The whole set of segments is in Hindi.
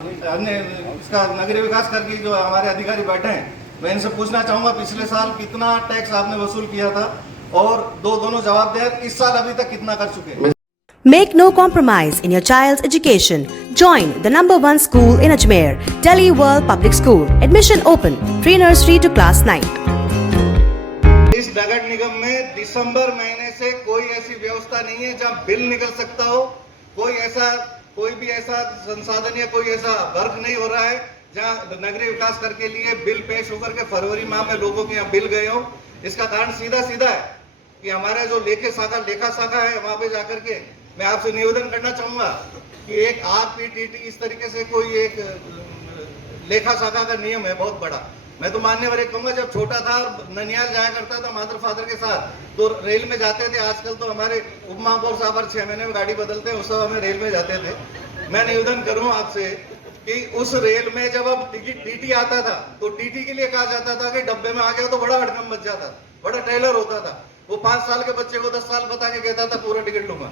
अन्य इसका नगरीय विकास करके जो हमारे अधिकारी बैठे हैं, मैं इनसे पूछना चाहूंगा पिछले साल कितना टैक्स आपने वसूल किया था और दोनों जवाब दें, इस साल अभी तक कितना कर चुके हैं। Make no compromise in your child's education. Join the #1 school in Ajmer, Delhi World Public School. Admission open. Pre-nursery to class 9. इस नगर निगम में दिसंबर महीने से कोई ऐसी व्यवस्था नहीं है जहां बिल निकल सकता हो। कोई भी ऐसा संसाधन या कोई ऐसा वर्क नहीं हो रहा है जहां नगरीय विकास करके लिए बिल पेश होकर के फरवरी माह में लोगों के यहाँ बिल गए हो। इसका कारण सीधा सीधा है कि हमारे जो लेखा शाखा है, वहां पे जाकर के मैं आपसे निवेदन करना चाहूंगा कि एक आरपीटीटी इस तरीके से कोई एक लेखा शाखा का नियम है बहुत बड़ा। मैं तो मानने वाले कहूंगा, जब छोटा था और ननियाल जाया करता था मदर फादर के साथ तो रेल में जाते थे। आजकल तो हमारे उप महापौर साहब हर 6 महीने में गाड़ी बदलते हैं, उस समय हमें रेल में जाते थे। मैं निवेदन करूं आपसे कि उस रेल में जब अब टीटी आता था तो टीटी के लिए कहा जाता था कि डब्बे में आ गया तो बड़ा हड़कंप मच जाता, बड़ा ट्रेलर होता था। वो 5 साल के बच्चे को 10 साल बता के कहता था पूरा टिकट लूंगा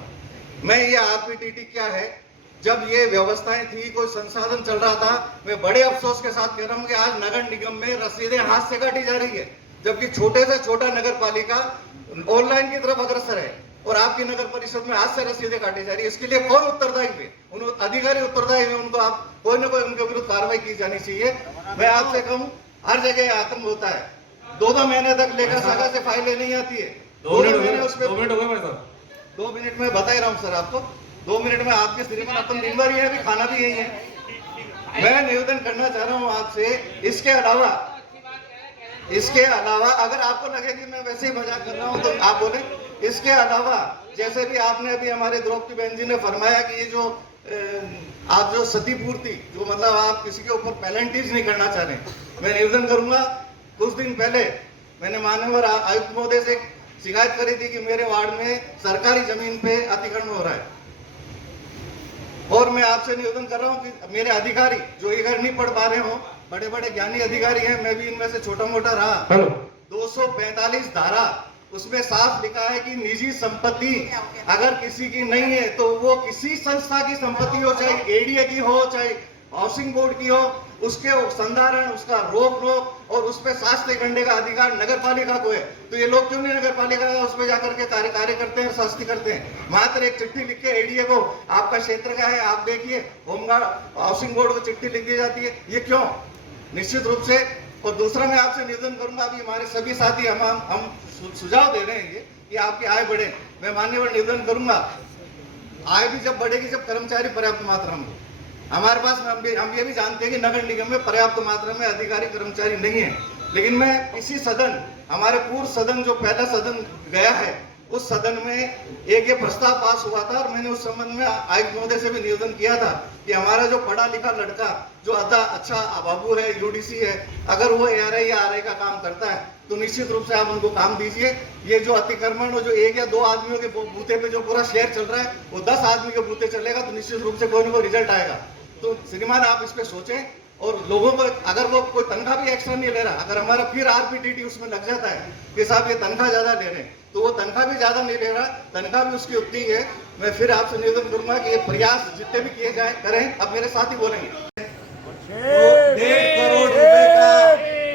मैं। ये आरपीटीटी क्या है? जब ये व्यवस्थाएं थी, कोई संसाधन चल रहा था, मैं बड़े अफसोस के साथ कह रहा हूं कि आज नगर निगम में रसीदें हाथ से काटी जा रही है, जबकि छोटे से छोटा नगर पालिका ऑनलाइन की तरफ अग्रसर है और आपकी नगर परिषद में हाथ से रसीदें काटी जा रही है। इसके लिए कौन उत्तरदायी है? उन अधिकारी उत्तरदायी है, उनको आप कोई ना कोई उनके विरुद्ध कार्रवाई की जानी चाहिए। मैं आपसे कहूँ, हर जगह आतंक होता है। 2 महीने तक लेखा शाखा से फाइलें नहीं आती है। 2 मिनट हो गए 2 मिनट में बता ही रहा हूँ सर आपको। 2 मिनट में आपके श्रीमान अपन दिन भर ही है, अभी खाना भी यही है। मैं निवेदन करना चाह रहा हूँ आपसे, इसके अलावा अगर आपको लगे कि मैं वैसे ही मजाक कर रहा हूँ तो आप बोले। इसके अलावा जैसे भी आपने अभी हमारे द्रौपदी बहन जी ने फरमाया कि ये जो आप जो क्षतिपूर्ति जो मतलब आप किसी के ऊपर पेनल्टीज नहीं करना चाह रहे, मैं निवेदन करूंगा। कुछ दिन पहले मैंने माननीय आयुक्त महोदय से शिकायत करी थी कि मेरे वार्ड में सरकारी जमीन पे अतिक्रमण हो रहा है और मैं आपसे निवेदन कर रहा हूं कि मेरे अधिकारी जो ये घर नहीं पढ़ पा रहे हो, बड़े बड़े ज्ञानी अधिकारी हैं, मैं भी इनमें से छोटा मोटा रहा। 245 धारा उसमें साफ लिखा है कि निजी संपत्ति अगर किसी की नहीं है तो वो किसी संस्था की संपत्ति हो, चाहे एडीए की हो, चाहे हाउसिंग बोर्ड की हो, उसके संधारण, उसका रोक और उस पर शास्ति करने का अधिकार नगर पालिका को है। तो ये लोग क्यों नहीं नगर पालिका का उस पर जाकर के कार्य करते हैं, शास्ति करते हैं? मात्र एक चिट्ठी लिख के एडीए को आपका क्षेत्र का है, आप देखिए, होमगार्ड हाउसिंग बोर्ड को चिट्ठी लिख दी जाती है। ये क्यों? निश्चित रूप से। और दूसरा मैं आपसे निवेदन करूंगा, अभी हमारे सभी साथी हम सुझाव दे रहे हैं ये कि आपकी आय बढ़े। मैं मान्यवर निवेदन करूंगा, आय भी जब बढ़ेगी जब कर्मचारी पर्याप्त मात्रा में हमारे पास। हम ये भी जानते हैं कि नगर निगम में पर्याप्त मात्रा में अधिकारी कर्मचारी नहीं है, लेकिन मैं इसी सदन, हमारे पूर्व सदन जो पहला सदन गया है, उस सदन में एक ये प्रस्ताव पास हुआ था और मैंने उस संबंध में आयुक्त महोदय से भी निवेदन किया था कि हमारा जो पढ़ा लिखा लड़का जो अच्छा बाबू है, यूडीसी है, अगर वो एआरआई या आरआई का काम करता है तो निश्चित रूप से आप उनको काम दीजिए। ये जो अतिक्रमण और जो 1 या 2 आदमियों के बूथे पे जो पूरा शहर चल रहा है, वो 10 आदमी के बूथे चलेगा तो निश्चित रूप से कोई ना कोई रिजल्ट आएगा। तो श्रीमान आप इस पे सोचें और लोगों को, अगर वो कोई तनख्वाह भी एक्स्ट्रा नहीं ले रहा, अगर हमारा फिर आरपीटीटी उसमें लग जाता है कि साहब ये तनख्वाह ज्यादा ले रहे हैं, तो वो तनख्वाह भी ज्यादा नहीं ले रहा, तनख्वाह भी उसकी उतनी है। मैं फिर आपसे निवेदन करूंगा कि ये प्रयास जितने भी किए जाए करें। अब मेरे साथ ही बोलेंगे।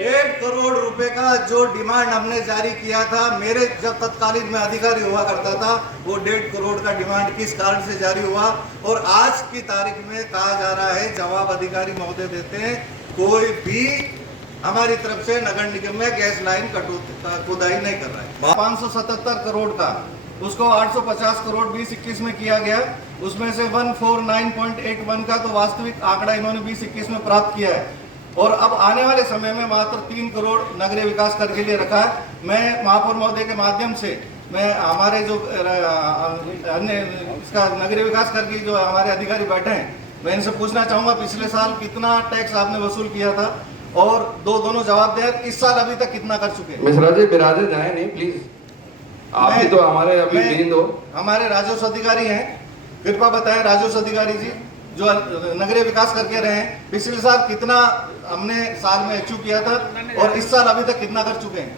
1.5 करोड़ रुपए का जो डिमांड हमने जारी किया था, मेरे जब तत्कालीन में अधिकारी हुआ करता था, वो 1.5 करोड़ का डिमांड किस कारण से जारी हुआ और आज की तारीख में कहा जा रहा है, जवाब अधिकारी महोदय देते हैं, कोई भी हमारी तरफ से नगर निगम में गैस लाइन खुदाई नहीं कर रहा है। 577 करोड़ का उसको 850 करोड़ 2021 में किया गया, उसमें से 149.81 का तो वास्तविक आंकड़ा इन्होंने 2021 में प्राप्त किया है और अब आने वाले समय में मात्र 3 करोड़ नगरीय विकास कर के लिए रखा है। मैं महापौर महोदय के माध्यम से मैं हमारे जो अन्य इसका नगरीय विकास करके जो हमारे अधिकारी बैठे हैं, मैं इनसे पूछना चाहूंगा पिछले साल कितना टैक्स आपने वसूल किया था और दोनों जवाब दें, इस साल अभी तक कितना कर चुके हैं? मिश्रा जी बिराजे जाए नहीं प्लीज, आप भी तो हमारे अभी नींद हो। हमारे राजस्व अधिकारी हैं, कृपया बताएं राजस्व अधिकारी जी जो नगरीय विकास करके रहे हैं, पिछले साल कितना हमने साल में अचीव किया था और इस साल अभी तक कितना कर चुके हैं?